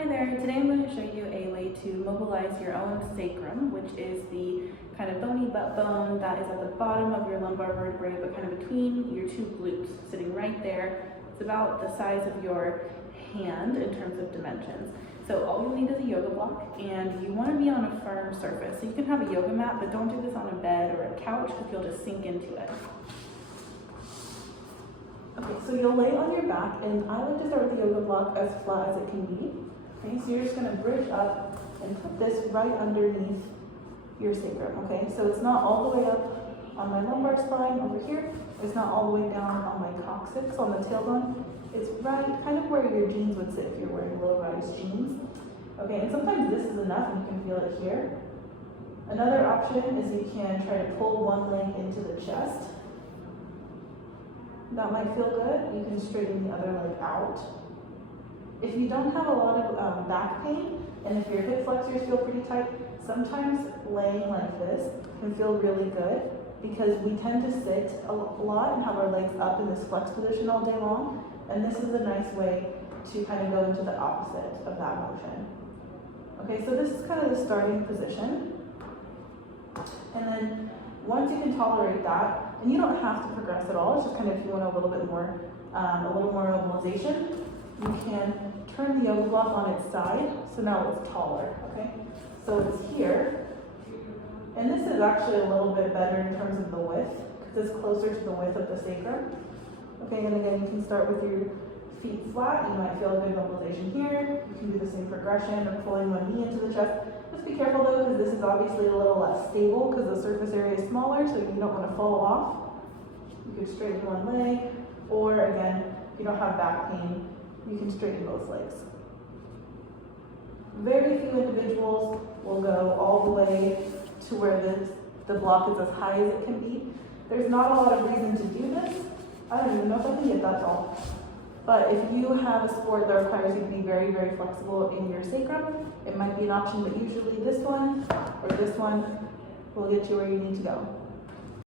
Hi there, today I'm going to show you a way to mobilize your own sacrum, which is the kind of bony butt bone that is at the bottom of your lumbar vertebrae, but kind of between your two glutes, sitting right there. It's about the size of your hand in terms of dimensions. So all you need is a yoga block, and you want to be on a firm surface. So you can have a yoga mat, but don't do this on a bed or a couch because you'll just sink into it. Okay, so you'll lay on your back, and I like to start with the yoga block as flat as it can be. Okay, so you're just going to bridge up and put this right underneath your sacrum, okay? So it's not all the way up on my lumbar spine over here. It's not all the way down on my coccyx, on the tailbone. It's right kind of where your jeans would sit if you're wearing low-rise jeans. Okay, and sometimes this is enough and you can feel it here. Another option is you can try to pull one leg into the chest. That might feel good. You can straighten the other leg out. If you don't have a lot of back pain, and if your hip flexors feel pretty tight, sometimes laying like this can feel really good because we tend to sit a lot and have our legs up in this flex position all day long, and this is a nice way to kind of go into the opposite of that motion. Okay, so this is kind of the starting position, and then once you can tolerate that, and you don't have to progress at all, it's just kind of if you want a little more mobilization, you can turn the yoga block on its side, so now it's taller, okay? So it's here, and this is actually a little bit better in terms of the width, because it's closer to the width of the sacrum. Okay, and again, you can start with your feet flat. You might feel a good mobilization here. You can do the same progression of pulling one knee into the chest. Just be careful though, because this is obviously a little less stable because the surface area is smaller, so you don't want to fall off. You could straighten one leg, or again, if you don't have back pain, you can straighten both legs. Very few individuals will go all the way to where the block is as high as it can be. There's not a lot of reason to do this. I don't even know if I can get that tall. But if you have a sport that requires you to be very, very flexible in your sacrum, it might be an option, but usually this one or this one will get you where you need to go.